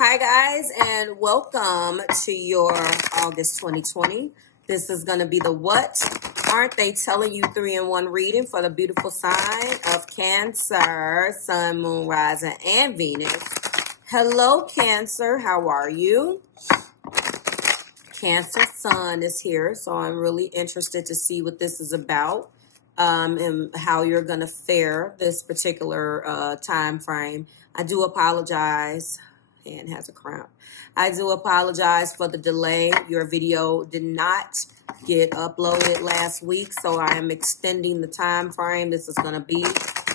Hi guys, and welcome to your August 2020. This is going to be the What Aren't They Telling You 3-in-1 reading for the beautiful sign of Cancer, Sun, Moon, Rising, and Venus. Hello Cancer, how are you? Cancer Sun is here, so I'm really interested to see what this is about and how you're going to fare this particular time frame. I do apologize. And has a cramp. I do apologize for the delay. Your video did not get uploaded last week, so I am extending the time frame. This is going to be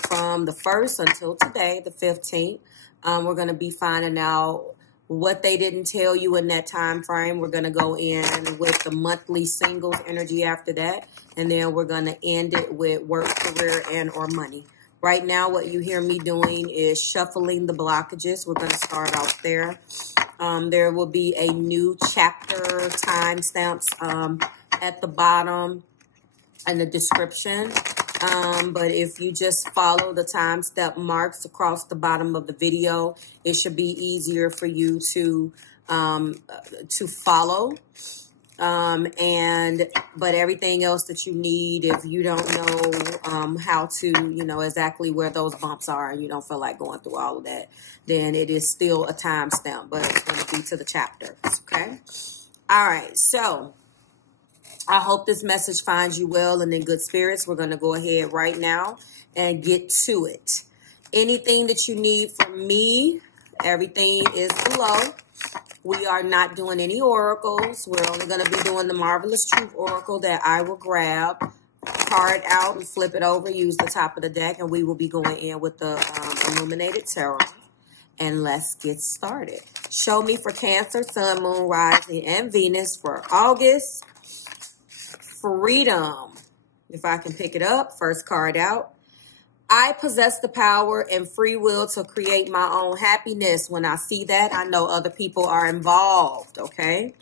from the 1st until today, the 15th. We're going to be finding out what they didn't tell you in that time frame. We're going to go in with the monthly singles energy after that, and then we're going to end it with work, career, and or money. Right now, what you hear me doing is shuffling the blockages. We're going to start off there. There will be a new chapter timestamps at the bottom in the description. But if you just follow the timestamp marks across the bottom of the video, it should be easier for you to follow. But everything else that you need, if you don't know how to, exactly where those bumps are and you don't feel like going through all of that, then it is still a timestamp, but it's going to be to the chapters, okay? All right, so I hope this message finds you well and in good spirits. We're going to go ahead right now and get to it. Anything that you need from me, everything is below. We are not doing any oracles. We're only going to be doing the Marvelous Truth Oracle that I will grab, card out, and flip it over, use the top of the deck, and we will be going in with the Illuminated Tarot. And let's get started. Show me for Cancer, Sun, Moon, Rising, and Venus for August. Freedom. If I can pick it up, first card out. I possess the power and free will to create my own happiness. When I see that, I know other people are involved, okay?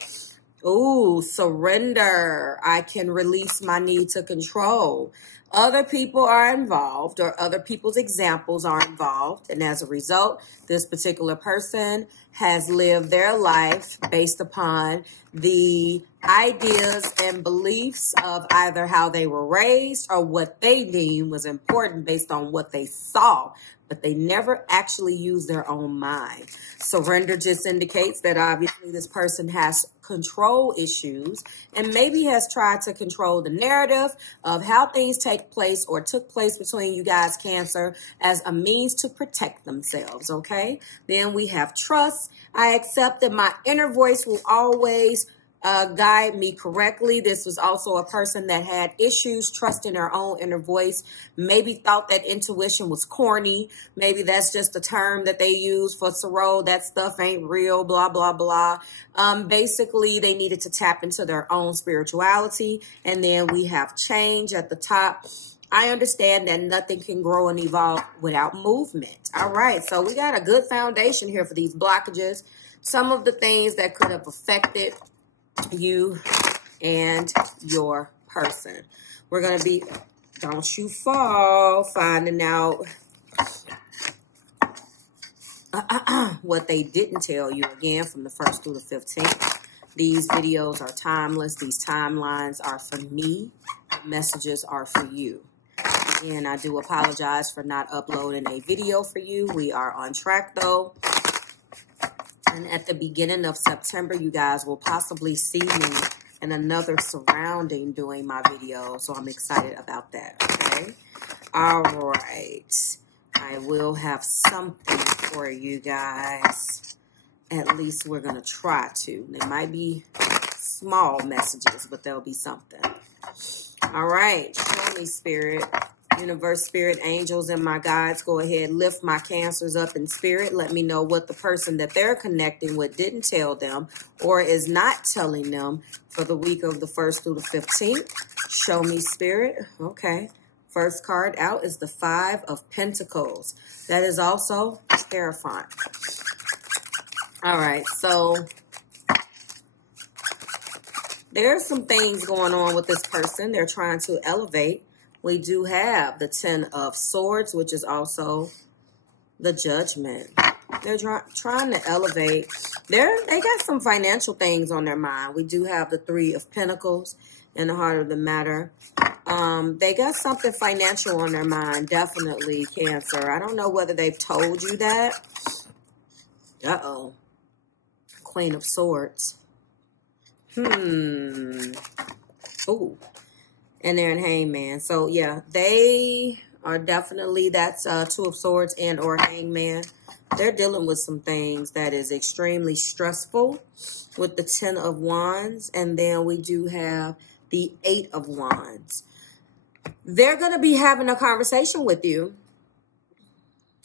Ooh, surrender. I can release my need to control. Other people are involved, or other people's examples are involved. And as a result, this particular person has lived their life based upon the ideas and beliefs of either how they were raised or what they deemed was important based on what they saw, but they never actually used their own mind. Surrender just indicates that obviously this person has control issues and maybe has tried to control the narrative of how things take place or took place between you guys, Cancer, as a means to protect themselves, okay? Then we have trust. I accept that my inner voice will always guide me correctly. This was also a person that had issues trusting her own inner voice, maybe thought that intuition was corny. Maybe that's just a term that they use for sorrow. That stuff ain't real, blah, blah, blah. Basically, they needed to tap into their own spirituality. And then we have change at the top. I understand that nothing can grow and evolve without movement. All right, so we got a good foundation here for these blockages. Some of the things that could have affected you and your person. We're going to be, don't you fall, finding out what they didn't tell you, again, from the 1st through the 15th. These videos are timeless. These timelines are for me. The messages are for you. Again, I do apologize for not uploading a video for you. We are on track, though. And at the beginning of September, you guys will possibly see me in another surrounding doing my video. So I'm excited about that, okay? All right. I will have something for you guys. At least we're going to try to. There might be small messages, but there'll be something. All right. Show me, Spirit. Universe, Spirit, angels, and my guides, go ahead, lift my Cancers up in spirit. Let me know what the person that they're connecting with didn't tell them or is not telling them for the week of the 1st through the 15th. Show me, Spirit. Okay. First card out is the 5 of Pentacles. That is also terrifying. All right, so there's some things going on with this person. They're trying to elevate. We do have the 10 of Swords, which is also the Judgment. They're trying to elevate. They got some financial things on their mind. We do have the Three of Pentacles in the heart of the matter. They got something financial on their mind, definitely, Cancer. I don't know whether they've told you that. Uh-oh. Queen of Swords. Ooh. And they're in Hangman. So, yeah, they are definitely, that's Two of Swords and or Hangman. They're dealing with some things that is extremely stressful with the Ten of Wands. And then we do have the Eight of Wands. They're going to be having a conversation with you.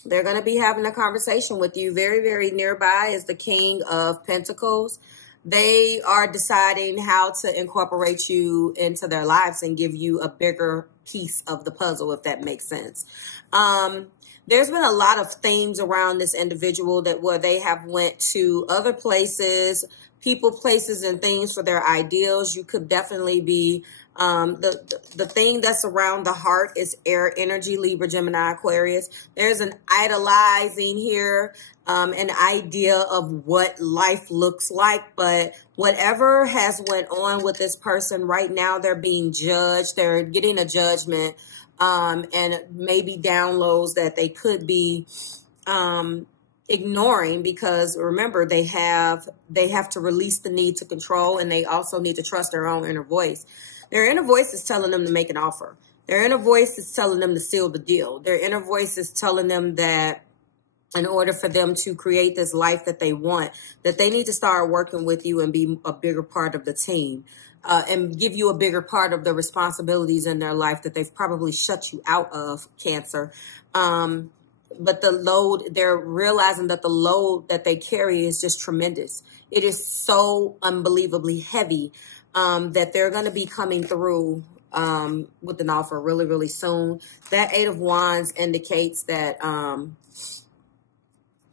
They're going to be having a conversation with you. Very, very nearby is the King of Pentacles. They are deciding how to incorporate you into their lives and give you a bigger piece of the puzzle, if that makes sense. There's been a lot of themes around this individual that where they have went to other places, people, places, and things for their ideals. You could definitely be the thing that's around the heart is air energy, Libra, Gemini, Aquarius. There's an idolizing here, an idea of what life looks like, but whatever has went on with this person right now, they're being judged. They're getting a judgment, and maybe downloads that they could be, ignoring, because remember, they have to release the need to control, and they also need to trust their own inner voice. Their inner voice is telling them to make an offer. Their inner voice is telling them to seal the deal. Their inner voice is telling them that in order for them to create this life that they want, that they need to start working with you and be a bigger part of the team, and give you a bigger part of the responsibilities in their life that they've probably shut you out of, Cancer. But the load, they're realizing that the load that they carry is just tremendous. It is so unbelievably heavy, that they're going to be coming through with an offer really, really soon. That Eight of Wands indicates that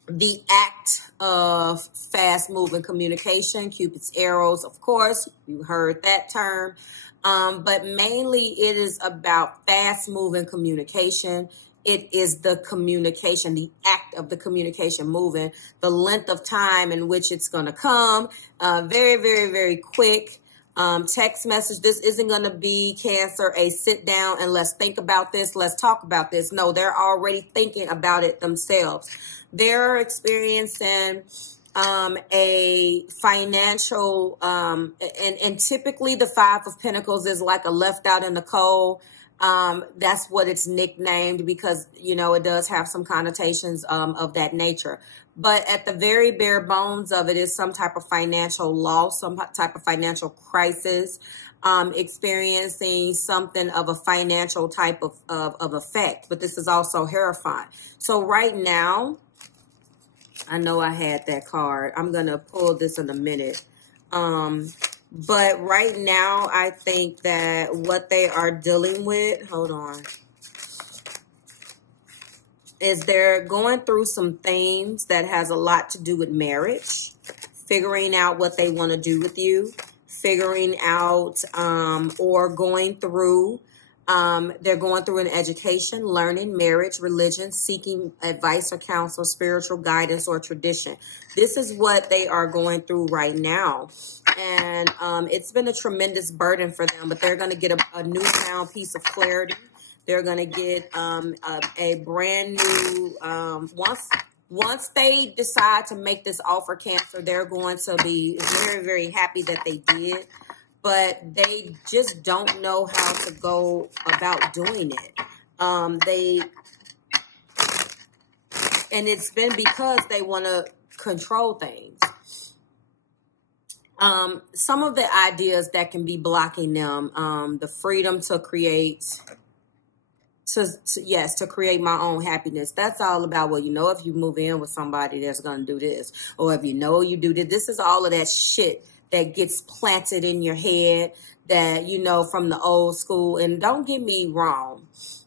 the act of fast-moving communication, Cupid's arrows, of course, you heard that term. But mainly it is about fast-moving communication. It is the communication, the act of the communication moving, the length of time in which it's going to come, very, very, very quick. Text message. This isn't going to be, Cancer, a sit down and let's think about this. Let's talk about this. No, they're already thinking about it themselves. They're experiencing a financial, and typically the Five of Pentacles is like a left out in the cold. That's what it's nicknamed because, you know, it does have some connotations of that nature. But at the very bare bones of it is some type of financial loss, some type of financial crisis, experiencing something of a financial type of effect. But this is also terrifying. So right now, I know I had that card. I'm going to pull this in a minute. But right now, I think that what they are dealing with, hold on, is they're going through some things that has a lot to do with marriage, figuring out what they want to do with you, figuring out or going through, they're going through an education, learning, marriage, religion, seeking advice or counsel, spiritual guidance or tradition. This is what they are going through right now. And it's been a tremendous burden for them, but they're going to get a newfound piece of clarity. They're going to get a brand new, once they decide to make this offer, Cancer, they're going to be very, very happy that they did. But they just don't know how to go about doing it. And it's been because they want to control things. Some of the ideas that can be blocking them, the freedom to create, to create my own happiness. That's all about, well, you know, if you move in with somebody that's going to do this, or if you know you do this, this is all of that shit that gets planted in your head that, you know, from the old school. And don't get me wrong,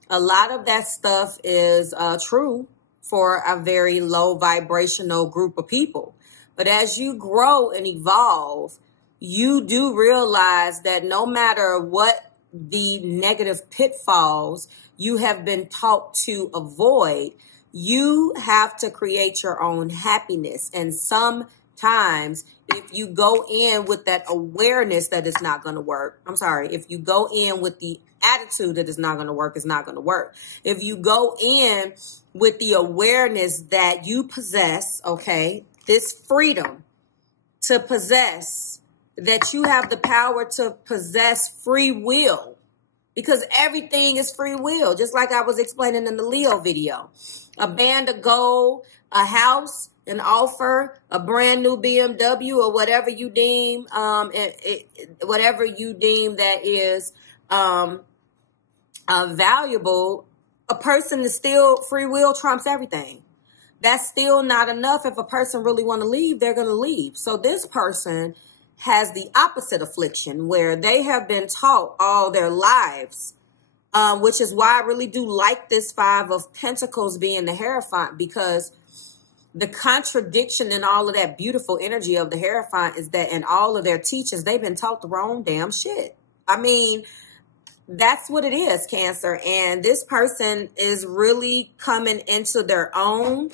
a lot of that stuff is true for a very low vibrational group of people. But as you grow and evolve, you do realize that no matter what the negative pitfalls you have been taught to avoid, You have to create your own happiness. And sometimes if you go in with that awareness that it's not going to work, if you go in with the attitude that it's not going to work, it's not going to work. If you go in with the awareness that you possess, okay, this freedom to possess, that you have the power to possess free will, because everything is free will, just like I was explaining in the Leo video. A band of gold, a house, an offer, a brand new BMW, or whatever you deem, whatever you deem that is valuable. A person is still, free will trumps everything. That's still not enough. If a person really want to leave, they're going to leave. So this person has the opposite affliction, where they have been taught all their lives, which is why I really do like this Five of Pentacles being the Hierophant, because the contradiction in all of that beautiful energy of the Hierophant is that in all of their teachings, they've been taught the wrong damn shit. I mean, that's what it is, Cancer. And this person is really coming into their own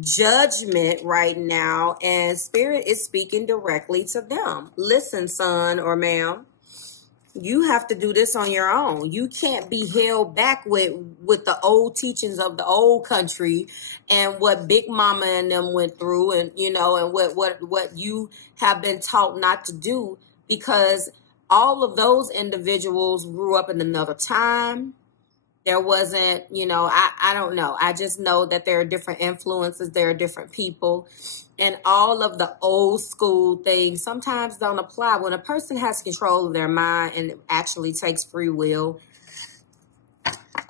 judgment right now, and Spirit is speaking directly to them. Listen, son or ma'am, you have to do this on your own. You can't be held back with the old teachings of the old country and what Big Mama and them went through, and and what you have been taught not to do, because all of those individuals grew up in another time. There wasn't, I don't know. I just know that there are different influences. There are different people. And all of the old school things sometimes don't apply. When a person has control of their mind and actually takes free will,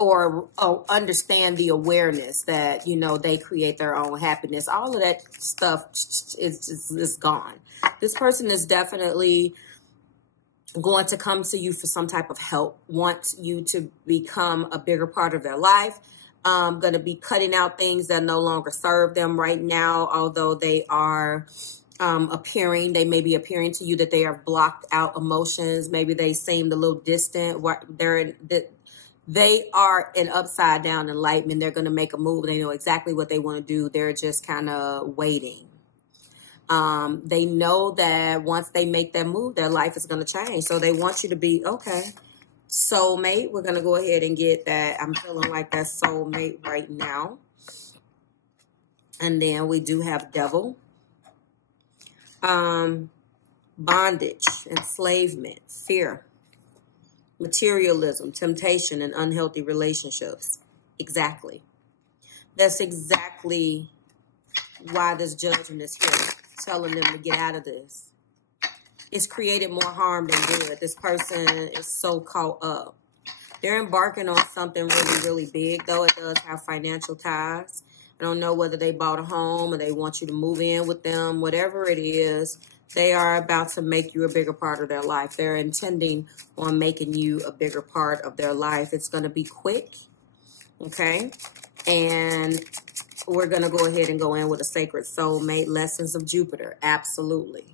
or understand the awareness that, they create their own happiness, all of that stuff is gone. This person is definitely going to come to you for some type of help, wants you to become a bigger part of their life, going to be cutting out things that no longer serve them right now, although they are they may be appearing to you that they are blocked out emotions. Maybe they seemed a little distant. They are in upside down enlightenment. They're going to make a move. They know exactly what they want to do. They're just kind of waiting. They know that once they make that move, their life is going to change. So they want you to be, okay, soulmate. We're going to go ahead and get that. I'm feeling like that soulmate right now. And then we do have devil. Bondage, enslavement, fear, materialism, temptation, and unhealthy relationships. Exactly. That's exactly why this judgment is here, telling them to get out of this. It's created more harm than good. This person is so caught up. They're embarking on something really, really big, though. It does have financial ties. I don't know whether they bought a home or they want you to move in with them. Whatever it is, they are about to make you a bigger part of their life. They're intending on making you a bigger part of their life. It's going to be quick, okay? And we're going to go ahead and go in with a sacred soulmate. Lessons of Jupiter. Absolutely.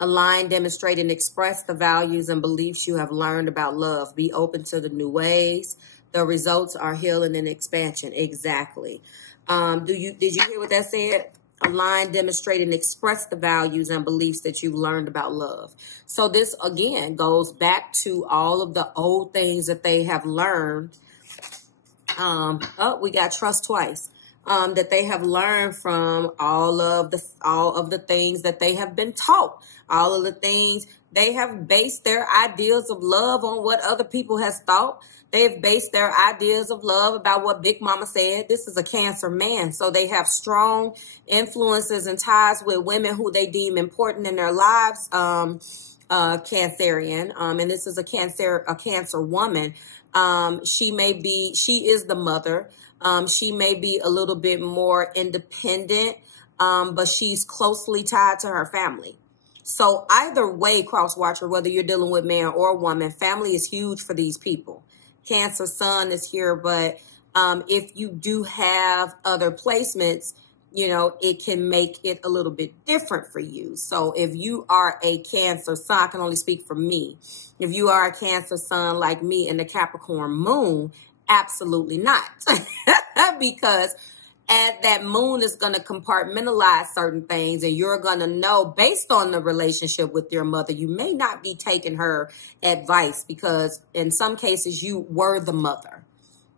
Align, demonstrate, and express the values and beliefs you have learned about love. Be open to the new ways. The results are healing and expansion. Exactly. Did you hear what that said? Align, demonstrate, and express the values and beliefs that you've learned about love. So this, again, goes back to all of the old things that they have learned. We got trust twice. That they have learned from all of the things that they have been taught. All of the things they have based their ideas of love on what other people has thought. They've based their ideas of love about what Big Mama said. This is a Cancer man. So they have strong influences and ties with women who they deem important in their lives, Cancerian. And this is a Cancer woman. She is the mother. She may be a little bit more independent, but she's closely tied to her family. So either way, cross watcher, whether you're dealing with man or woman, family is huge for these people. Cancer sun is here, but if you do have other placements, it can make it a little bit different for you. So if you are a Cancer sun, I can only speak for me. If you are a Cancer sun like me in the Capricorn moon, absolutely not. Because And that moon is going to compartmentalize certain things, and you're going to know based on the relationship with your mother. You may not be taking her advice because in some cases you were the mother.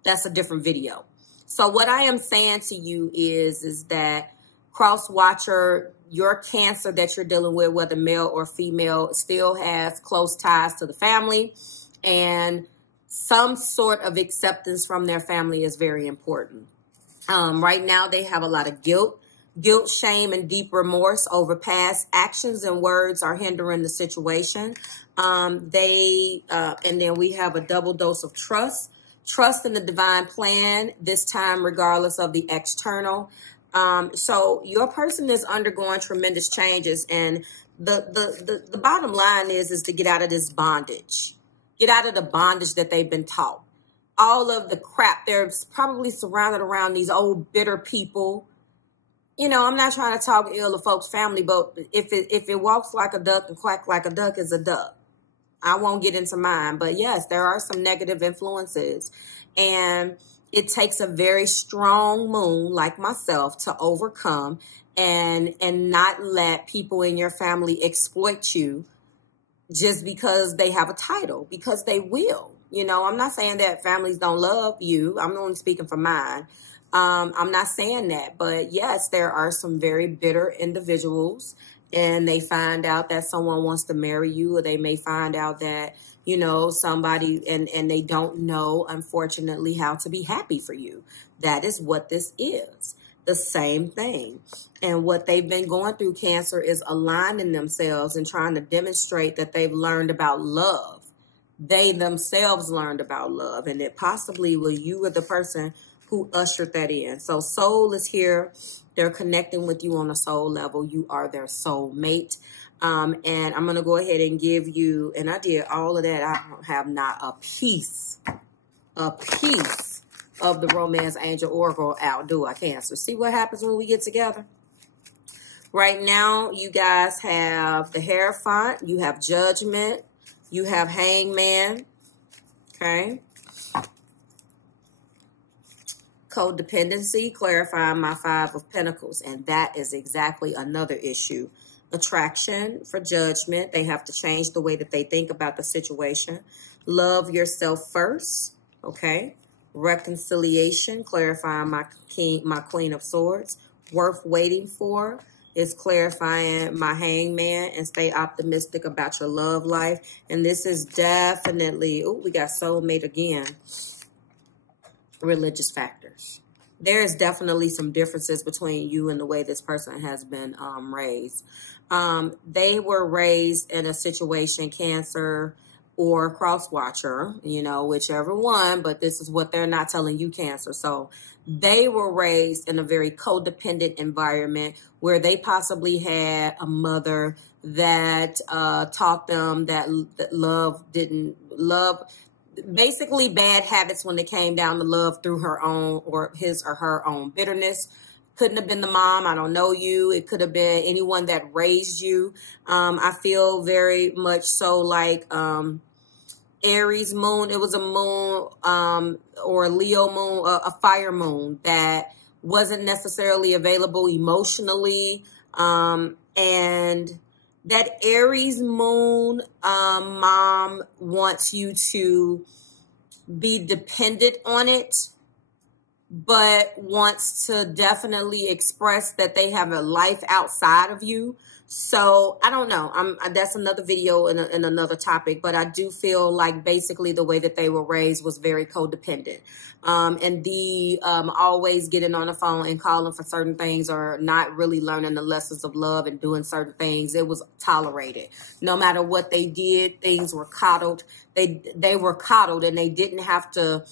That's a different video. So what I am saying to you is that cross watcher, your Cancer that you're dealing with, whether male or female, still has close ties to the family, and some sort of acceptance from their family is very important. Right now, they have a lot of guilt, shame, and deep remorse over past actions and words are hindering the situation. And then we have a double dose of trust in the divine plan, this time regardless of the external. So your person is undergoing tremendous changes, and the bottom line is to get out of this bondage, get out of the bondage that they've been taught. All of the crap, they're probably surrounded around these old bitter people. You know, I'm not trying to talk ill of folks' family, but if it walks like a duck and quack like a duck is a duck. I won't get into mine, but yes, there are some negative influences, and it takes a very strong moon like myself to overcome and not let people in your family exploit you just because they have a title, because they will. You know, I'm not saying that families don't love you. I'm only speaking for mine. I'm not saying that, but yes, there are some very bitter individuals, and they find out that someone wants to marry you, or they may find out that, you know, somebody, and they don't know, unfortunately, how to be happy for you. That is what this is. The same thing. And what they've been going through, Cancer, is aligning themselves and trying to demonstrate that they've learned about love. They themselves learned about love, and it possibly you were the person who ushered that in. So soul is here. They're connecting with you on a soul level. You are their soul mate. And I'm going to go ahead and give you, and I did all of that. I don't have not a piece of the Romance Angel Oracle out, do I, Cancer? See what happens when we get together? Right now, you guys have the Hierophant. You have Judgment. You have Hangman. Okay. Codependency, clarifying my Five of Pentacles. And that is exactly another issue. Attraction for Judgment. They have to change the way that they think about the situation. Love yourself first. Okay. Reconciliation, clarifying my Queen of Swords. Worth waiting for is clarifying my Hangman, and stay optimistic about your love life. And this is definitely, oh, we got soulmate again. Religious factors. There is definitely some differences between you and the way this person has been raised. They were raised in a situation, Cancer or cross watcher, you know, whichever one, but this is what they're not telling you, Cancer. So they were raised in a very codependent environment where they possibly had a mother that taught them that love, basically bad habits when it came down to love through her own or his or her own bitterness. Couldn't have been the mom. I don't know you. It could have been anyone that raised you. I feel very much so like Aries moon. It was a moon or a Leo moon, a fire moon that wasn't necessarily available emotionally. And that Aries moon mom wants you to be dependent on it, but wants to definitely express that they have a life outside of you. So I don't know. That's another video and another topic, but I do feel like basically the way that they were raised was very codependent. And the always getting on the phone and calling for certain things, or not really learning the lessons of love and doing certain things. It was tolerated. No matter what they did, things were coddled. They were coddled, and they didn't have to.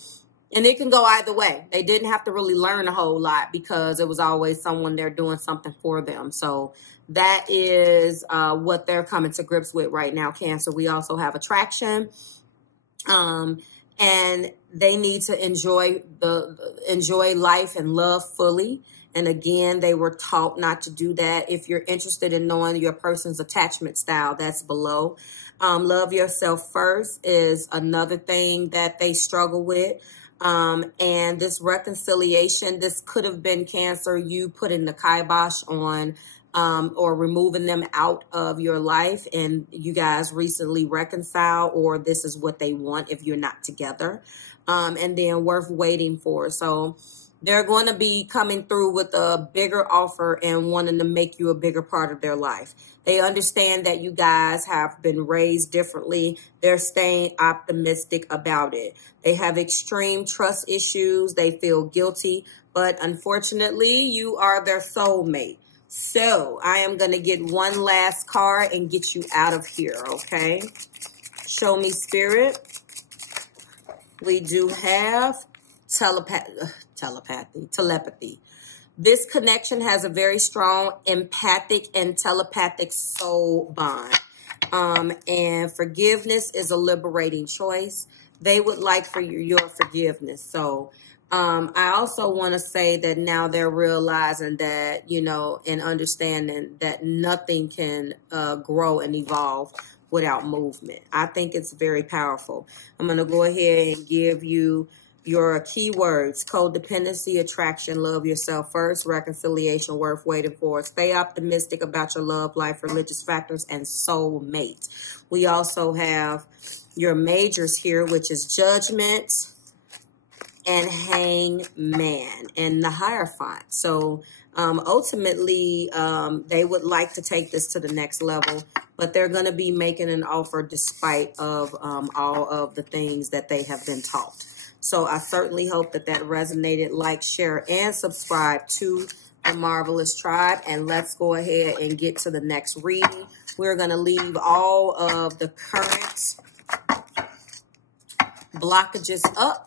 And it can go either way. They didn't have to really learn a whole lot because it was always someone there doing something for them. So that is what they're coming to grips with right now, Cancer. We also have attraction. And they need to enjoy life and love fully. And again, they were taught not to do that. If you're interested in knowing your person's attachment style, that's below. Love yourself first is another thing that they struggle with. And this reconciliation, this could have been Cancer, you putting the kibosh on or removing them out of your life, and you guys recently reconcile, or this is what they want if you're not together, and then worth waiting for. So they're going to be coming through with a bigger offer and wanting to make you a bigger part of their life. They understand that you guys have been raised differently. They're staying optimistic about it. They have extreme trust issues. They feel guilty, but unfortunately, you are their soulmate. So I am going to get one last card and get you out of here, okay? Show me, Spirit. We do have telepathy. This connection has a very strong empathic and telepathic soul bond. And forgiveness is a liberating choice. They would like for your forgiveness. So I also want to say that now they're realizing that, you know, and understanding that nothing can grow and evolve without movement. I think it's very powerful. I'm going to go ahead and give you your keywords: codependency, attraction, love yourself first, reconciliation, worth waiting for, stay optimistic about your love life, religious factors, and soulmate. We also have your majors here, which is judgment and hangman and the Hierophant. So ultimately, they would like to take this to the next level, but they're going to be making an offer despite of all of the things that they have been taught. So I certainly hope that that resonated. Like, share, and subscribe to the Marvelous Tribe. And let's go ahead and get to the next reading. We're going to leave all of the current blockages up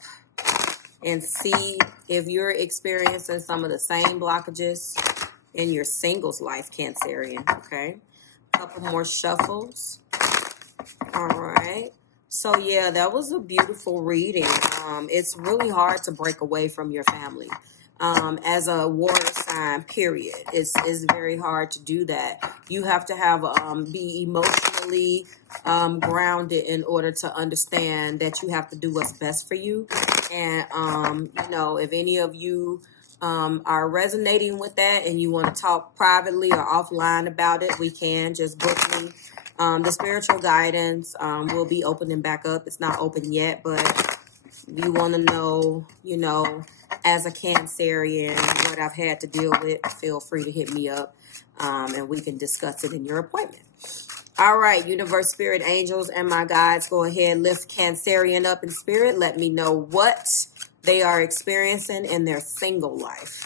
and see if you're experiencing some of the same blockages in your singles life, Cancerian. Okay. A couple more shuffles. All right. So, yeah, that was a beautiful reading. It's really hard to break away from your family. As a water sign, period. It's very hard to do that. You have to have be emotionally grounded in order to understand that you have to do what's best for you. And, you know, if any of you are resonating with that and you want to talk privately or offline about it, we can. Just book me. The spiritual guidance will be opening back up. It's not open yet, but if you want to know, you know, as a Cancerian, what I've had to deal with, feel free to hit me up and we can discuss it in your appointment. All right, universe, spirit, angels, and my guides, go ahead, lift Cancerian up in spirit. Let me know what they are experiencing in their single life.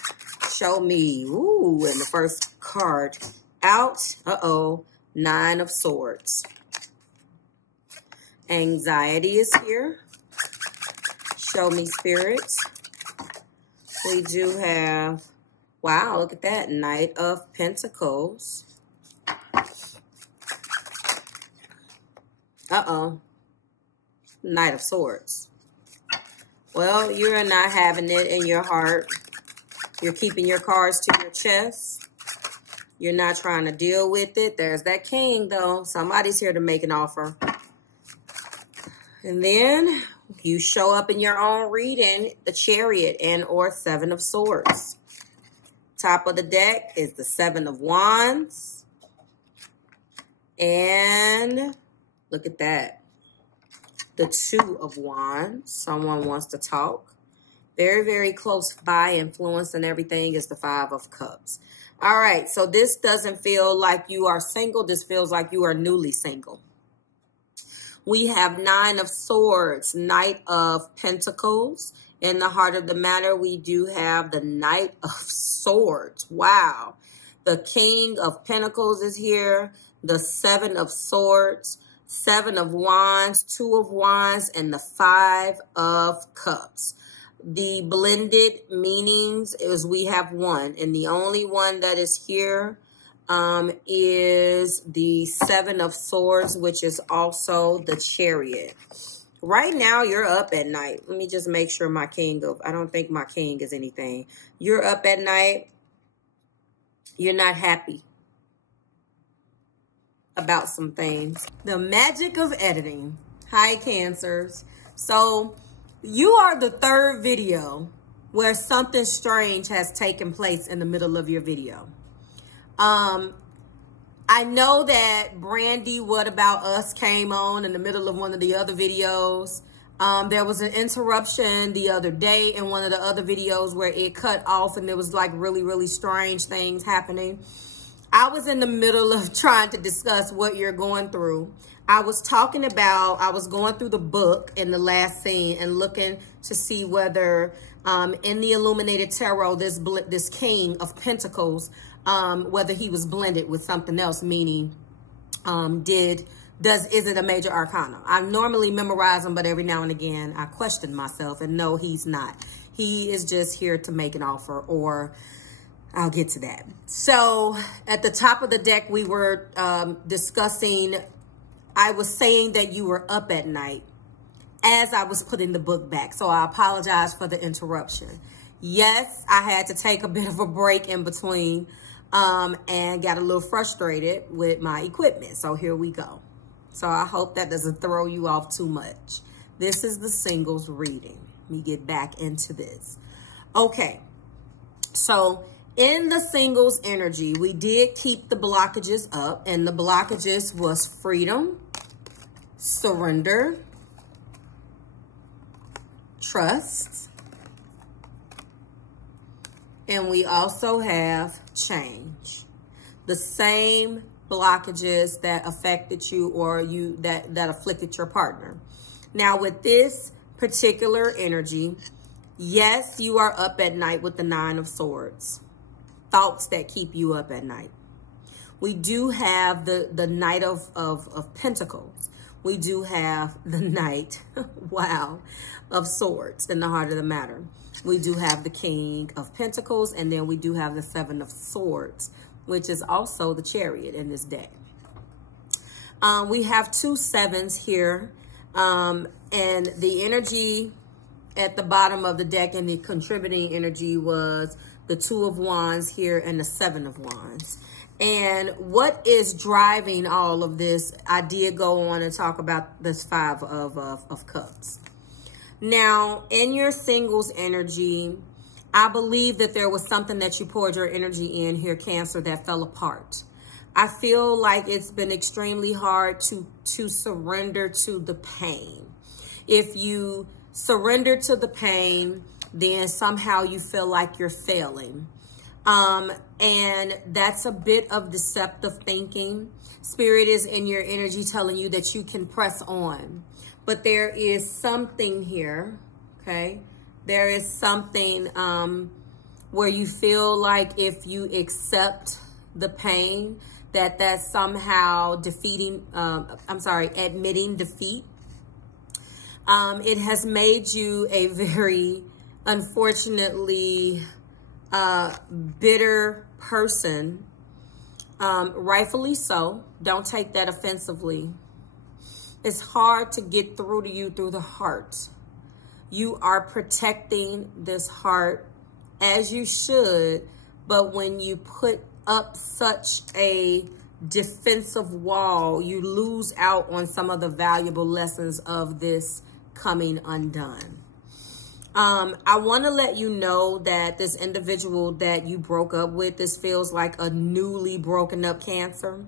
Show me. Ooh, and the first card out. Uh-oh. 9 of Swords. Anxiety is here. Show me, Spirit. We do have, wow, look at that, Knight of Pentacles. Uh-oh. Knight of Swords. Well, you're not having it in your heart. You're keeping your cards to your chest. You're not trying to deal with it. There's that King, though. Somebody's here to make an offer. And then you show up in your own reading, the Chariot and or 7 of Swords. Top of the deck is the 7 of Wands. And look at that. The 2 of Wands. Someone wants to talk. Very, very close by, influence and everything is the 5 of Cups. All right, so this doesn't feel like you are single. This feels like you are newly single. We have 9 of Swords, Knight of Pentacles. In the heart of the matter, we do have the Knight of Swords. Wow. The King of Pentacles is here. The 7 of Swords, 7 of Wands, 2 of Wands, and the 5 of Cups. The blended meanings is we have 1, and the only one that is here is the 7 of Swords, which is also the Chariot. Right now, you're up at night. Let me just make sure my King of, I don't think my King is anything. You're up at night. You're not happy about some things. The magic of editing. Hi, Cancers. So You are the third video where something strange has taken place in the middle of your video. I know that Brandy What About Us came on in the middle of one of the other videos. There was an interruption the other day in one of the other videos where it cut off and there was like really, really strange things happening. I was in the middle of trying to discuss what you're going through. I was going through the book in the last scene and looking to see whether in the Illuminated Tarot, this King of Pentacles, whether he was blended with something else, meaning is it a major arcana? I normally memorize them, but every now and again I question myself, and no, he's not. He is just here to make an offer, or I'll get to that. So at the top of the deck, we were discussing, I was saying that you were up at night as I was putting the book back. So I apologize for the interruption. Yes, I had to take a bit of a break in between and got a little frustrated with my equipment. So here we go. So I hope that doesn't throw you off too much. This is the singles reading. Let me get back into this. Okay. So in the singles energy, we did keep the blockages up, and the blockages was freedom, surrender, trust, and we also have change. The same blockages that affected you or that afflicted your partner. Now with this particular energy, yes, you are up at night with the Nine of Swords. Thoughts that keep you up at night. We do have the Knight of Pentacles. We do have the Knight, wow, of Swords in the heart of the matter. We do have the King of Pentacles, and then we do have the Seven of Swords, which is also the Chariot in this deck. We have two sevens here, and the energy at the bottom of the deck and the contributing energy was the Two of Wands here and the Seven of Wands. And what is driving all of this, I did go on and talk about this Five of Cups. Now, in your singles energy, I believe that there was something that you poured your energy in here, Cancer, that fell apart. I feel like it's been extremely hard to surrender to the pain. If you surrender to the pain, then somehow you feel like you're failing. And that's a bit of deceptive thinking. Spirit is in your energy telling you that you can press on. But there is something here, okay? There is something where you feel like if you accept the pain, that's somehow admitting defeat. It has made you a very, unfortunately, bitter person, rightfully so. Don't take that offensively. It's hard to get through to you through the heart. You are protecting this heart as you should, but when you put up such a defensive wall, you lose out on some of the valuable lessons of this coming undone. I want to let you know that this individual that you broke up with, this feels like a newly broken up Cancer.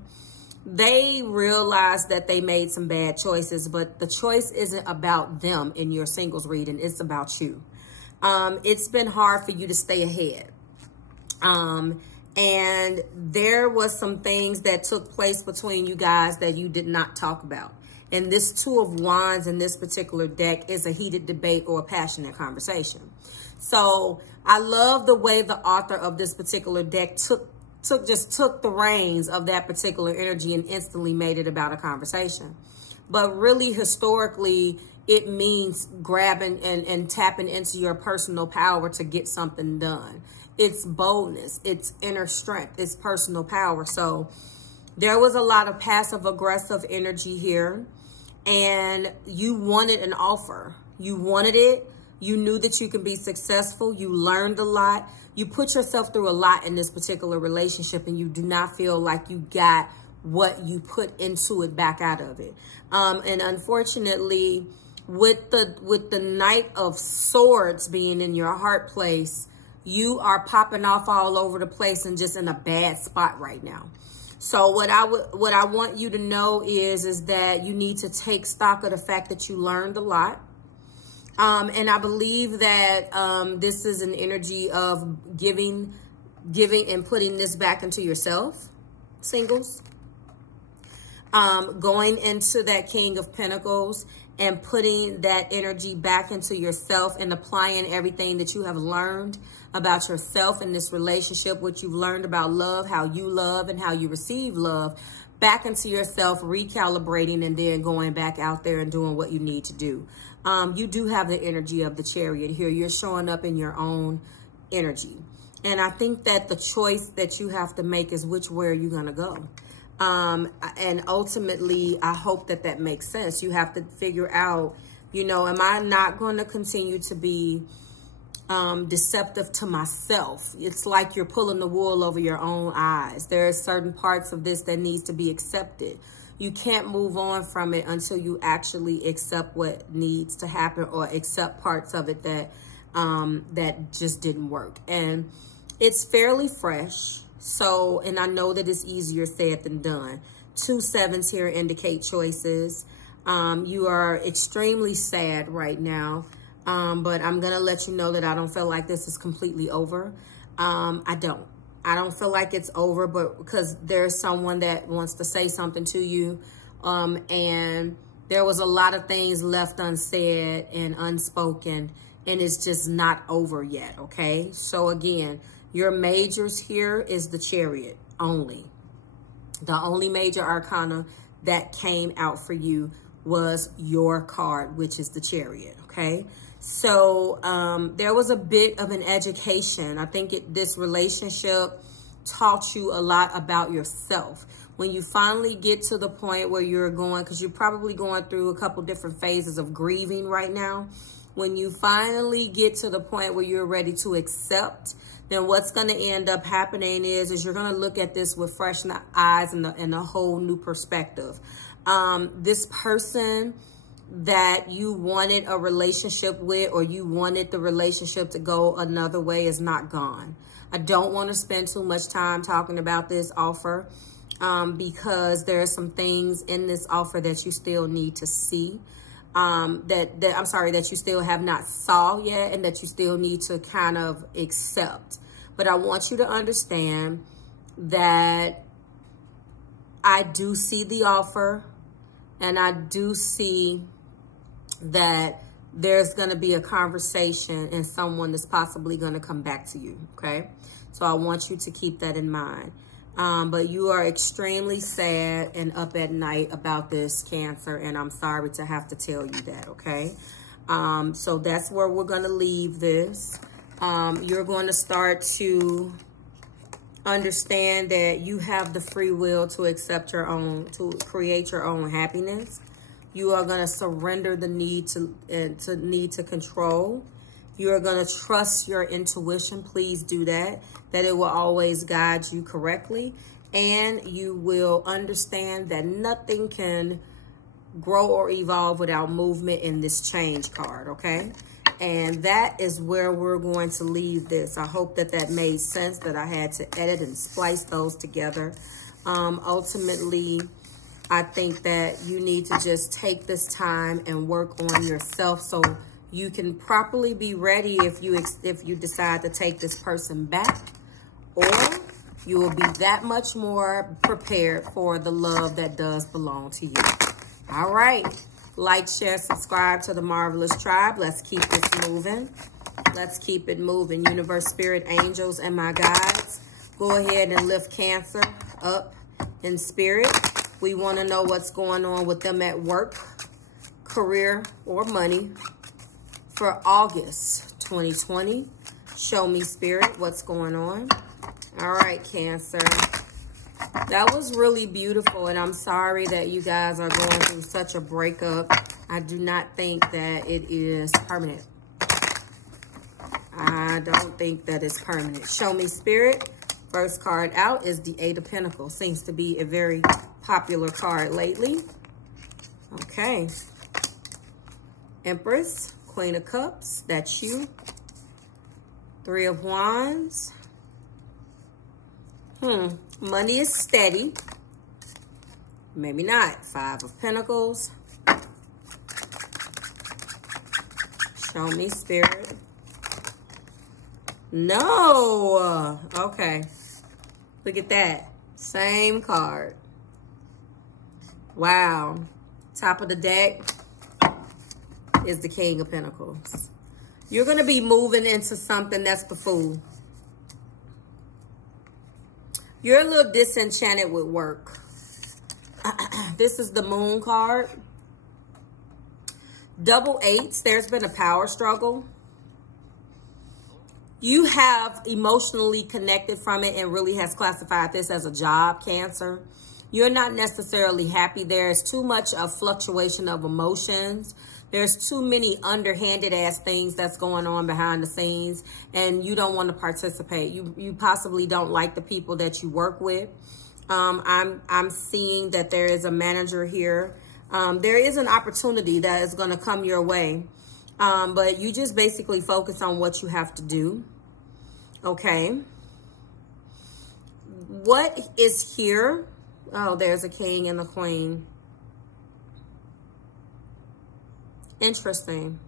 They realized that they made some bad choices, but the choice isn't about them in your singles reading. It's about you. It's been hard for you to stay ahead. And there was some things that took place between you guys that you did not talk about. And this Two of Wands in this particular deck is a heated debate or a passionate conversation. So I love the way the author of this particular deck took the reins of that particular energy and instantly made it about a conversation. But really, historically, it means grabbing and tapping into your personal power to get something done. It's boldness, it's inner strength, it's personal power. So there was a lot of passive aggressive energy here, and you wanted an offer. You wanted it. You knew that you could be successful. You learned a lot. You put yourself through a lot in this particular relationship, and you do not feel like you got what you put into it back out of it. And unfortunately, With the Knight of Swords being in your heart place, you are popping off all over the place and just in a bad spot right now. So what I want you to know is that you need to take stock of the fact that you learned a lot. And I believe that this is an energy of giving and putting this back into yourself, singles. Going into that King of Pentacles and putting that energy back into yourself and applying everything that you have learned about yourself in this relationship, what you've learned about love, how you love and how you receive love, back into yourself, recalibrating, and then going back out there and doing what you need to do. You do have the energy of the Chariot here. You're showing up in your own energy. And I think that the choice that you have to make is which way are you going to go? And ultimately, I hope that that makes sense. You have to figure out, you know, am I not going to continue to be deceptive to myself? It's like you're pulling the wool over your own eyes. There are certain parts of this that needs to be accepted. You can't move on from it until you actually accept what needs to happen or accept parts of it that that just didn't work. And it's fairly fresh. So, and I know that it's easier said than done. 2 7s here indicate choices. You are extremely sad right now. But I'm going to let you know that I don't feel like this is completely over. I don't feel like it's over, but because there's someone that wants to say something to you. And there was a lot of things left unsaid and unspoken, and it's just not over yet. Okay. So again, your majors here is the Chariot only. The only major arcana that came out for you was your card, which is the Chariot. Okay. So there was a bit of an education. I think this relationship taught you a lot about yourself. When you finally get to the point where you're going, because you're probably going through a couple different phases of grieving right now. When you finally get to the point where you're ready to accept, then what's going to end up happening is you're going to look at this with fresh eyes and a whole new perspective. This person that you wanted a relationship with, or you wanted the relationship to go another way, is not gone. I don't want to spend too much time talking about this offer because there are some things in this offer that you still need to see. That you still have not saw yet, and that you still need to kind of accept. But I want you to understand that I do see the offer, and I do see that there's going to be a conversation and someone is possibly going to come back to you. Okay. So I want you to keep that in mind. But you are extremely sad and up at night about this, Cancer, and I'm sorry to have to tell you that, okay? So that's where we're going to leave this. You're going to start to understand that you have the free will to accept your own, to create your own happiness. You are going to surrender the need to control. You are going to trust your intuition. Please do that it will always guide you correctly. And you will understand that nothing can grow or evolve without movement in this change card, okay? And that is where we're going to leave this. I hope that that made sense, that I had to edit and splice those together. Ultimately, I think that you need to just take this time and work on yourself so you can properly be ready if you decide to take this person back, or you will be that much more prepared for the love that does belong to you. All right. Like, share, subscribe to the Marvelous Tribe. Let's keep this moving. Let's keep it moving. Universe, spirit, angels, and my guides, go ahead and lift Cancer up in spirit. We want to know what's going on with them at work, career, or money for August 2020. Show me, spirit, what's going on. All right, Cancer. That was really beautiful, and I'm sorry that you guys are going through such a breakup. I do not think that it is permanent. I don't think that it's permanent. Show me, spirit. First card out is the 8 of Pentacles. Seems to be a very popular card lately. Okay. Empress, Queen of Cups, that's you. Three of Wands. Money is steady. Maybe not. Five of Pentacles. Show me, Spirit. No. Okay. Look at that. Same card. Wow. Top of the deck is the King of Pentacles. You're going to be moving into something that's the Fool. You're a little disenchanted with work. This is the Moon card. Double eights. There's been a power struggle. You have emotionally connected from it and really has classified this as a job, Cancer. You're not necessarily happy. There's too much of fluctuation of emotions. There's too many underhanded ass things that's going on behind the scenes, and you don't want to participate. You possibly don't like the people that you work with. I'm seeing that there is a manager here. There is an opportunity that is going to come your way. But you just basically focus on what you have to do. Okay. What is here? Oh, there's a King and a Queen. Interesting.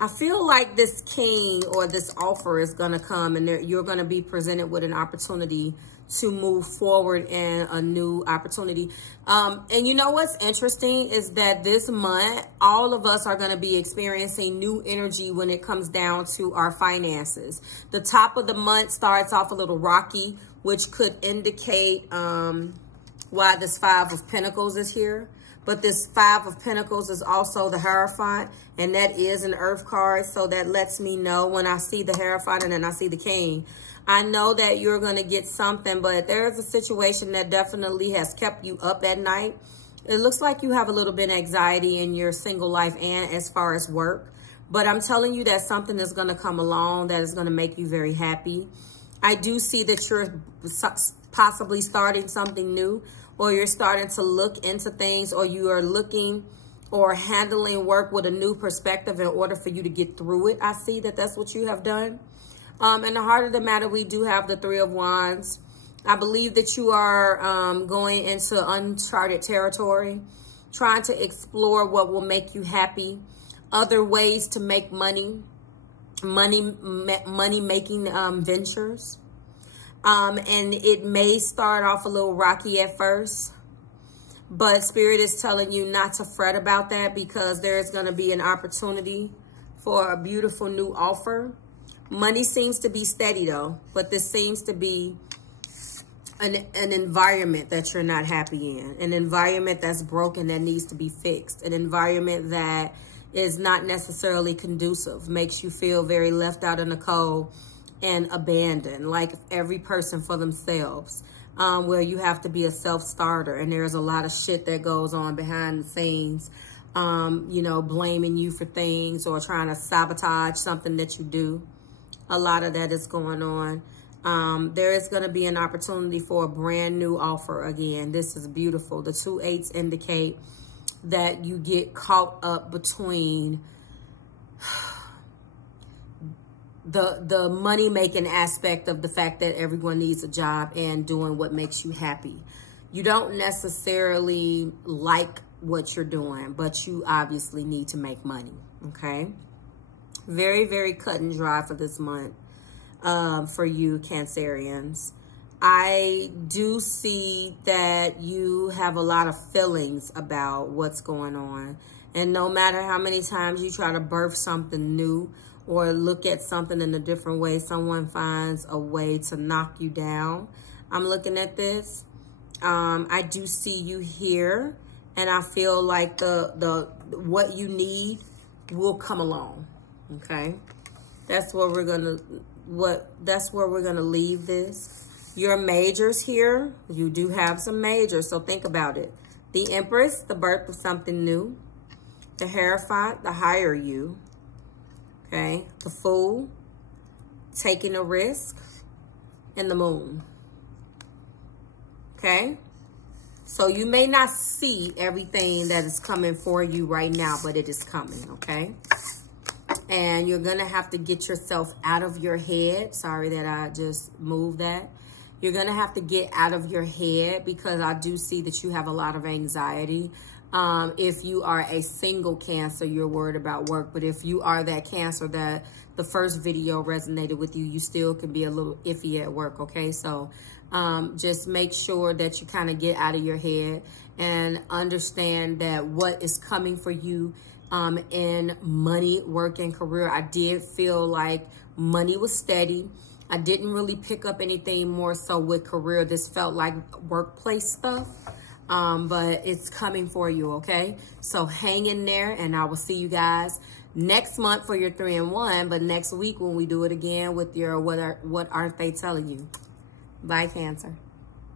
I feel like this king or this offer is going to come, and you're going to be presented with an opportunity to move forward in a new opportunity. And you know what's interesting is that this month, all of us are going to be experiencing new energy when it comes down to our finances. The top of the month starts off a little rocky, which could indicate why this Five of Pentacles is here. But this Five of Pentacles is also the Hierophant, and that is an Earth card. So that lets me know when I see the Hierophant and then I see the King, I know that you're going to get something, but there's a situation that definitely has kept you up at night. It looks like you have a little bit of anxiety in your single life and as far as work. But I'm telling you that something is going to come along that is going to make you very happy. I do see that you're possibly starting something new, or you're starting to look into things, or you are looking or handling work with a new perspective in order for you to get through it. I see that that's what you have done. In the heart of the matter, we do have the Three of Wands. I believe that you are going into uncharted territory, trying to explore what will make you happy, other ways to make money, money-making ventures. And it may start off a little rocky at first, but Spirit is telling you not to fret about that, because there is going to be an opportunity for a beautiful new offer. Money seems to be steady though, but this seems to be an environment that you're not happy in, an environment that's broken that needs to be fixed, an environment that is not necessarily conducive, makes you feel very left out in the cold and abandoned, like every person for themselves, where you have to be a self-starter, and there's a lot of shit that goes on behind the scenes, you know, blaming you for things or trying to sabotage something that you do. A lot of that is going on. There is going to be an opportunity for a brand new offer again. This is beautiful. The 2 8s indicate that you get caught up between the money-making aspect of the fact that everyone needs a job and doing what makes you happy. You don't necessarily like what you're doing, but you obviously need to make money, okay? Very, very cut and dry for this month for you, Cancerians. I do see that you have a lot of feelings about what's going on. And no matter how many times you try to birth something new or look at something in a different way, someone finds a way to knock you down. I'm looking at this. I do see you here, and I feel like the what you need will come along. Okay, that's where we're gonna leave this. Your majors here, you do have some majors, so think about it. The Empress, the birth of something new. The Hierophant, the higher you. Okay, the Fool, taking a risk, and the Moon. Okay, So you may not see everything that is coming for you right now, but it is coming, okay? And you're going to have to get yourself out of your head. Sorry that I just moved that. You're going to have to get out of your head because I do see that you have a lot of anxiety. If you are a single Cancer, you're worried about work. But if you are that Cancer that the first video resonated with you, you still can be a little iffy at work, okay? So just make sure that you kind of get out of your head and understand that what is coming for you in money, work, and career. I did feel like money was steady. I didn't really pick up anything more so with career. This felt like workplace stuff, but it's coming for you, okay? So hang in there, and I will see you guys next month for your 3-in-1, but next week when we do it again with your What Aren't They Telling You? Bye, Cancer.